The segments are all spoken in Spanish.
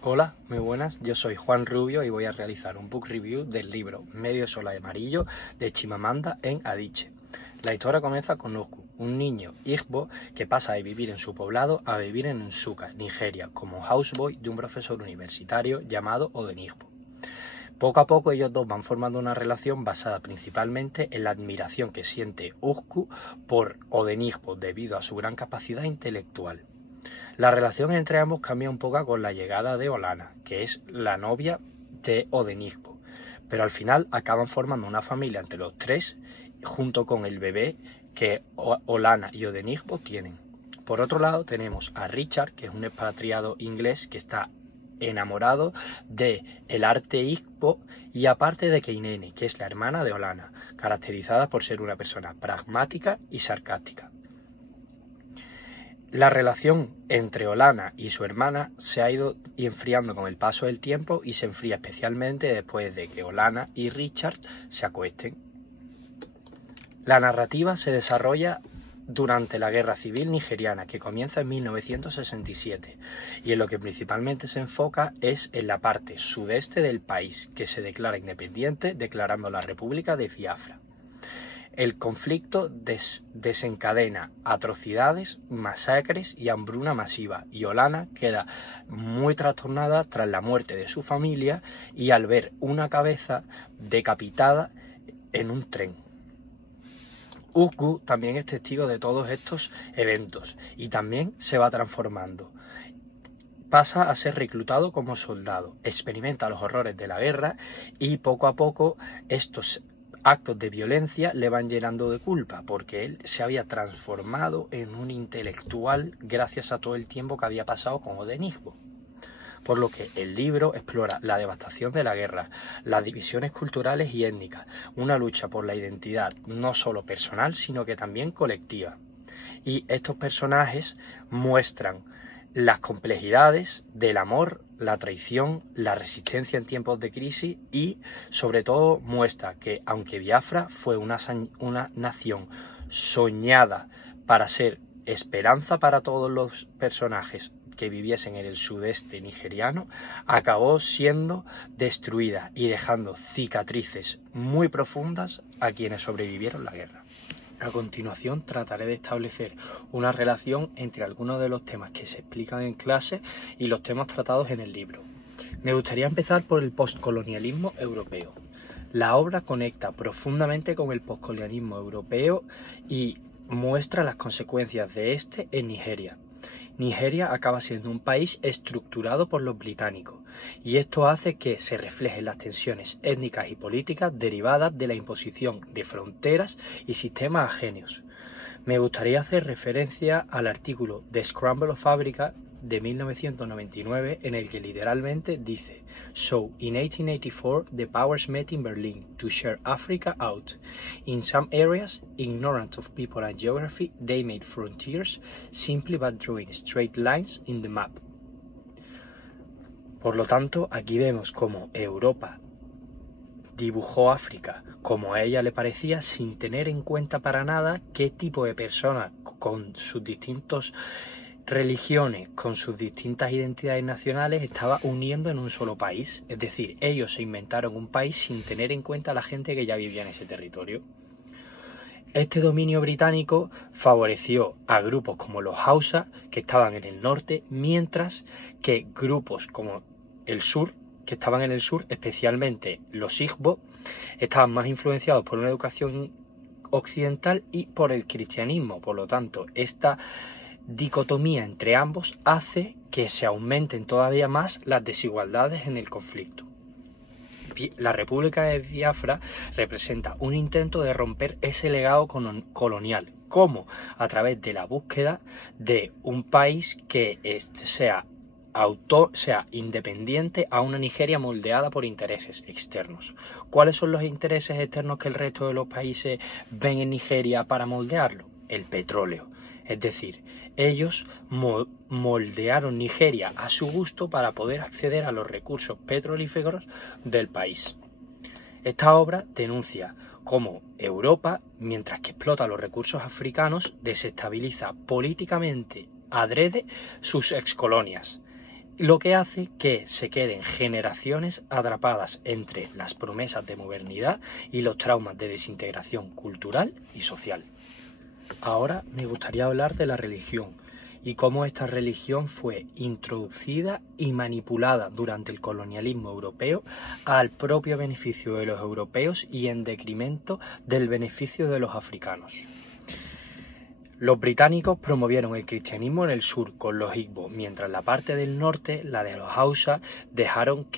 Hola, muy buenas, yo soy Juan Rubio y voy a realizar un book review del libro Medio Sol Amarillo de Chimamanda Adichie. La historia comienza con Usku, un niño Igbo que pasa de vivir en su poblado a vivir en Nsukka, Nigeria, como houseboy de un profesor universitario llamado Odenigbo. Poco a poco ellos dos van formando una relación basada principalmente en la admiración que siente Usku por Odenigbo debido a su gran capacidad intelectual. La relación entre ambos cambia un poco con la llegada de Olana, que es la novia de Odenigbo, pero al final acaban formando una familia entre los tres junto con el bebé que Olana y Odenigbo tienen. Por otro lado tenemos a Richard, que es un expatriado inglés que está enamorado de el arte Igbo, y aparte de Keinene, que es la hermana de Olana, caracterizada por ser una persona pragmática y sarcástica. La relación entre Olana y su hermana se ha ido enfriando con el paso del tiempo y se enfría especialmente después de que Olana y Richard se acuesten. La narrativa se desarrolla durante la Guerra Civil Nigeriana, que comienza en 1967, y en lo que principalmente se enfoca es en la parte sudeste del país, que se declara independiente declarando la República de Biafra. El conflicto desencadena atrocidades, masacres y hambruna masiva, y Olana queda muy trastornada tras la muerte de su familia y al ver una cabeza decapitada en un tren. Usku también es testigo de todos estos eventos y también se va transformando. Pasa a ser reclutado como soldado, experimenta los horrores de la guerra y poco a poco estos actos de violencia le van llenando de culpa, porque él se había transformado en un intelectual gracias a todo el tiempo que había pasado con Odenigbo. Por lo que el libro explora la devastación de la guerra, las divisiones culturales y étnicas, una lucha por la identidad no solo personal, sino que también colectiva. Y estos personajes muestran las complejidades del amor, la traición, la resistencia en tiempos de crisis y, sobre todo, muestra que, aunque Biafra fue una nación soñada para ser esperanza para todos los personajes que viviesen en el sudeste nigeriano, acabó siendo destruida y dejando cicatrices muy profundas a quienes sobrevivieron la guerra. A continuación trataré de establecer una relación entre algunos de los temas que se explican en clase y los temas tratados en el libro. Me gustaría empezar por el postcolonialismo europeo. La obra conecta profundamente con el postcolonialismo europeo y muestra las consecuencias de este en Nigeria. Nigeria acaba siendo un país estructurado por los británicos, y esto hace que se reflejen las tensiones étnicas y políticas derivadas de la imposición de fronteras y sistemas ajenios. Me gustaría hacer referencia al artículo The Scramble of Africa de 1999, en el que literalmente dice: So, in 1884, the powers met in Berlin to share Africa out. In some areas, ignorant of people and geography, they made frontiers simply by drawing straight lines in the map. Por lo tanto, aquí vemos cómo Europa dibujó África como a ella le parecía, sin tener en cuenta para nada qué tipo de personas con sus distintas religiones, con sus distintas identidades nacionales, estaba uniendo en un solo país. Es decir, ellos se inventaron un país sin tener en cuenta a la gente que ya vivía en ese territorio. Este dominio británico favoreció a grupos como los Hausa, que estaban en el norte, mientras que grupos como el sur, que estaban en el sur, especialmente los Igbo, estaban más influenciados por una educación occidental y por el cristianismo. Por lo tanto, esta dicotomía entre ambos hace que se aumenten todavía más las desigualdades en el conflicto. La República de Biafra representa un intento de romper ese legado colonial. ¿Cómo? A través de la búsqueda de un país que sea independiente a una Nigeria moldeada por intereses externos. ¿Cuáles son los intereses externos que el resto de los países ven en Nigeria para moldearlo? El petróleo. Es decir, ellos moldearon Nigeria a su gusto para poder acceder a los recursos petrolíferos del país. Esta obra denuncia cómo Europa, mientras que explota los recursos africanos, desestabiliza políticamente adrede sus excolonias. lo que hace que se queden generaciones atrapadas entre las promesas de modernidad y los traumas de desintegración cultural y social. Ahora me gustaría hablar de la religión y cómo esta religión fue introducida y manipulada durante el colonialismo europeo al propio beneficio de los europeos y en detrimento del beneficio de los africanos. Los británicos promovieron el cristianismo en el sur con los Igbo, mientras la parte del norte, la de los Hausa, dejaron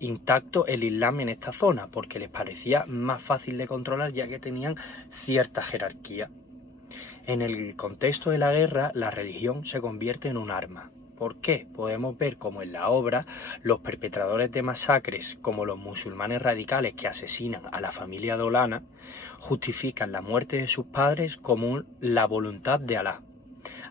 intacto el Islam en esta zona porque les parecía más fácil de controlar ya que tenían cierta jerarquía. En el contexto de la guerra, la religión se convierte en un arma. ¿Por qué? Podemos ver como en la obra los perpetradores de masacres, como los musulmanes radicales que asesinan a la familia Dolana, justifican la muerte de sus padres como la voluntad de Alá.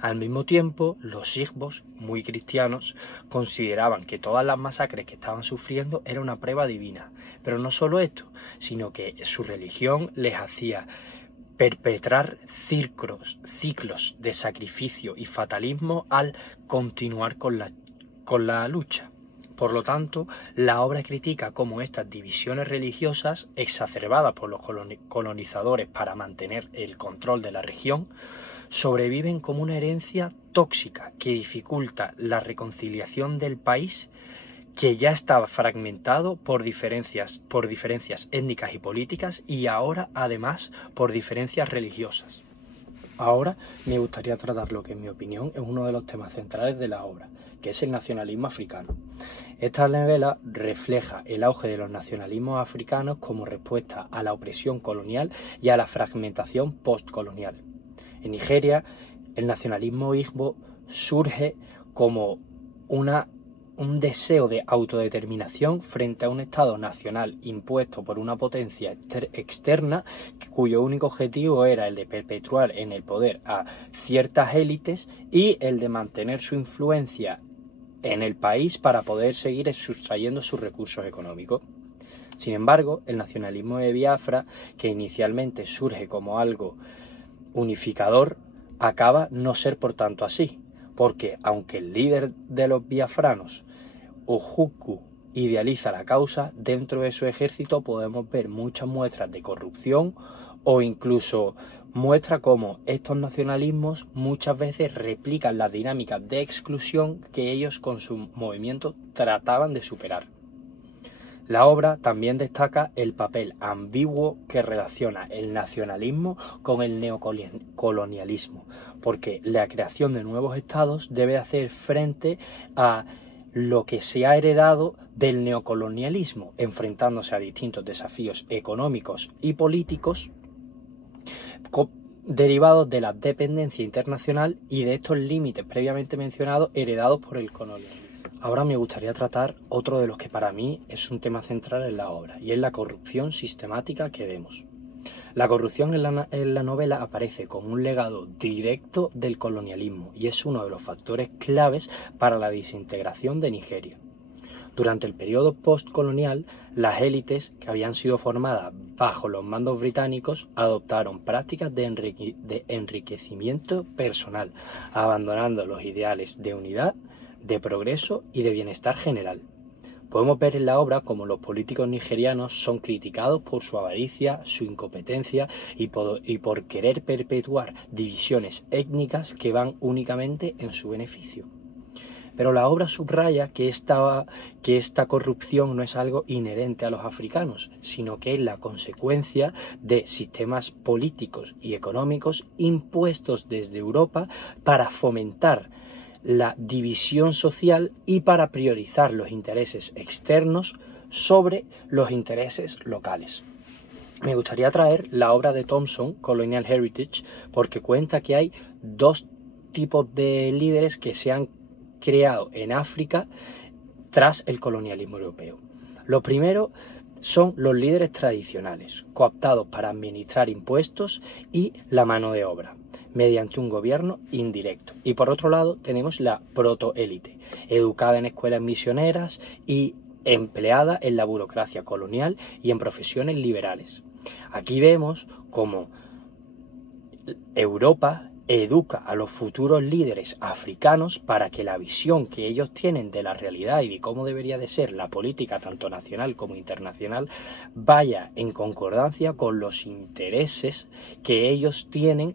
Al mismo tiempo, los sikhs, muy cristianos, consideraban que todas las masacres que estaban sufriendo era una prueba divina. Pero no solo esto, sino que su religión les hacía perpetrar ciclos de sacrificio y fatalismo al continuar con la lucha. Por lo tanto, la obra critica cómo estas divisiones religiosas, exacerbadas por los colonizadores para mantener el control de la región, sobreviven como una herencia tóxica que dificulta la reconciliación del país, que ya estaba fragmentado por diferencias étnicas y políticas y ahora además por diferencias religiosas. Ahora me gustaría tratar lo que en mi opinión es uno de los temas centrales de la obra, que es el nacionalismo africano. Esta novela refleja el auge de los nacionalismos africanos como respuesta a la opresión colonial y a la fragmentación postcolonial. En Nigeria, el nacionalismo Igbo surge como un deseo de autodeterminación frente a un Estado nacional impuesto por una potencia externa cuyo único objetivo era el de perpetuar en el poder a ciertas élites y el de mantener su influencia en el país para poder seguir sustrayendo sus recursos económicos. Sin embargo, el nacionalismo de Biafra, que inicialmente surge como algo unificador, acaba no ser por tanto así, porque aunque el líder de los biafranos, Ojukwu, idealiza la causa, dentro de su ejército podemos ver muchas muestras de corrupción o incluso muestra cómo estos nacionalismos muchas veces replican las dinámicas de exclusión que ellos con su movimiento trataban de superar. La obra también destaca el papel ambiguo que relaciona el nacionalismo con el neocolonialismo, porque la creación de nuevos estados debe hacer frente a lo que se ha heredado del neocolonialismo, enfrentándose a distintos desafíos económicos y políticos derivados de la dependencia internacional y de estos límites previamente mencionados heredados por el colonialismo. Ahora me gustaría tratar otro de los que para mí es un tema central en la obra, y es la corrupción sistemática que vemos. La corrupción en la novela aparece como un legado directo del colonialismo y es uno de los factores claves para la desintegración de Nigeria. Durante el periodo postcolonial, las élites que habían sido formadas bajo los mandos británicos adoptaron prácticas de enriquecimiento personal, abandonando los ideales de unidad, de progreso y de bienestar general. Podemos ver en la obra cómo los políticos nigerianos son criticados por su avaricia, su incompetencia y por querer perpetuar divisiones étnicas que van únicamente en su beneficio. Pero la obra subraya que esta corrupción no es algo inherente a los africanos, sino que es la consecuencia de sistemas políticos y económicos impuestos desde Europa para fomentar la división social y para priorizar los intereses externos sobre los intereses locales. Me gustaría traer la obra de Thompson, Colonial Heritage, porque cuenta que hay dos tipos de líderes que se han creado en África tras el colonialismo europeo. Lo primero son los líderes tradicionales, cooptados para administrar impuestos y la mano de obra, mediante un gobierno indirecto. Y por otro lado tenemos la protoélite, educada en escuelas misioneras y empleada en la burocracia colonial y en profesiones liberales. Aquí vemos cómo Europa educa a los futuros líderes africanos para que la visión que ellos tienen de la realidad y de cómo debería de ser la política tanto nacional como internacional vaya en concordancia con los intereses que ellos tienen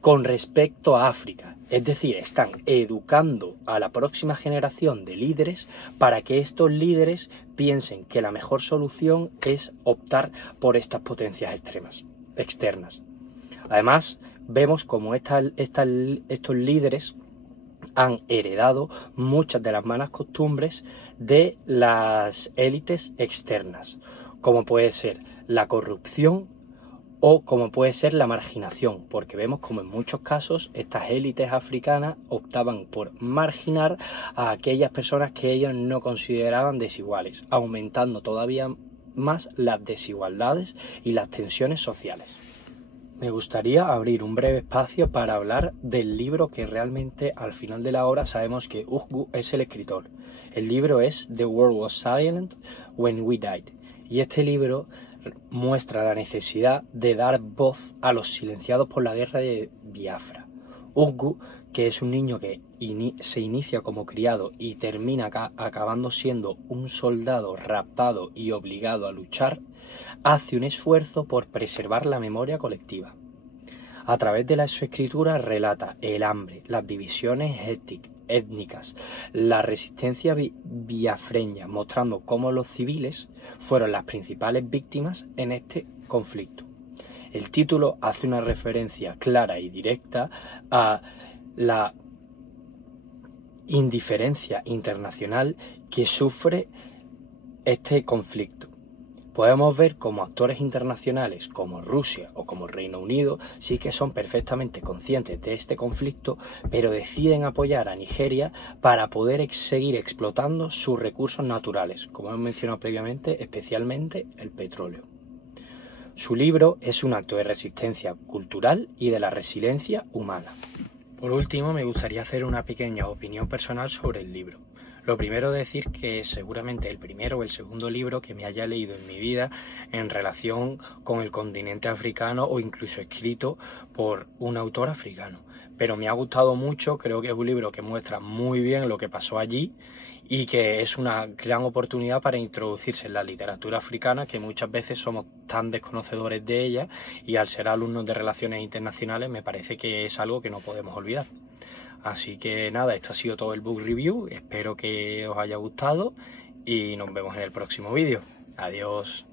con respecto a África. Es decir, están educando a la próxima generación de líderes para que estos líderes piensen que la mejor solución es optar por estas potencias externas. Además, vemos como estos líderes han heredado muchas de las malas costumbres de las élites externas, como puede ser la corrupción o como puede ser la marginación, porque vemos como en muchos casos estas élites africanas optaban por marginar a aquellas personas que ellos no consideraban desiguales, aumentando todavía más las desigualdades y las tensiones sociales. Me gustaría abrir un breve espacio para hablar del libro que realmente al final de la obra sabemos que Ugwu es el escritor. El libro es The World Was Silent When We Died, y este libro muestra la necesidad de dar voz a los silenciados por la guerra de Biafra. Ugwu, que es un niño que se inicia como criado y termina acabando siendo un soldado raptado y obligado a luchar, hace un esfuerzo por preservar la memoria colectiva. A través de su escritura relata el hambre, las divisiones étnicas, la resistencia biafreña, mostrando cómo los civiles fueron las principales víctimas en este conflicto. El título hace una referencia clara y directa a la indiferencia internacional que sufre este conflicto. Podemos ver como actores internacionales como Rusia o como Reino Unido sí que son perfectamente conscientes de este conflicto, pero deciden apoyar a Nigeria para poder seguir explotando sus recursos naturales, como hemos mencionado previamente, especialmente el petróleo. Su libro es un acto de resistencia cultural y de la resiliencia humana. Por último, me gustaría hacer una pequeña opinión personal sobre el libro. Lo primero, decir que seguramente el primero o el segundo libro que me haya leído en mi vida en relación con el continente africano o incluso escrito por un autor africano. Pero me ha gustado mucho, creo que es un libro que muestra muy bien lo que pasó allí y que es una gran oportunidad para introducirse en la literatura africana, que muchas veces somos tan desconocedores de ella, y al ser alumnos de Relaciones Internacionales me parece que es algo que no podemos olvidar. Así que nada, esto ha sido todo el book review, espero que os haya gustado y nos vemos en el próximo vídeo. Adiós.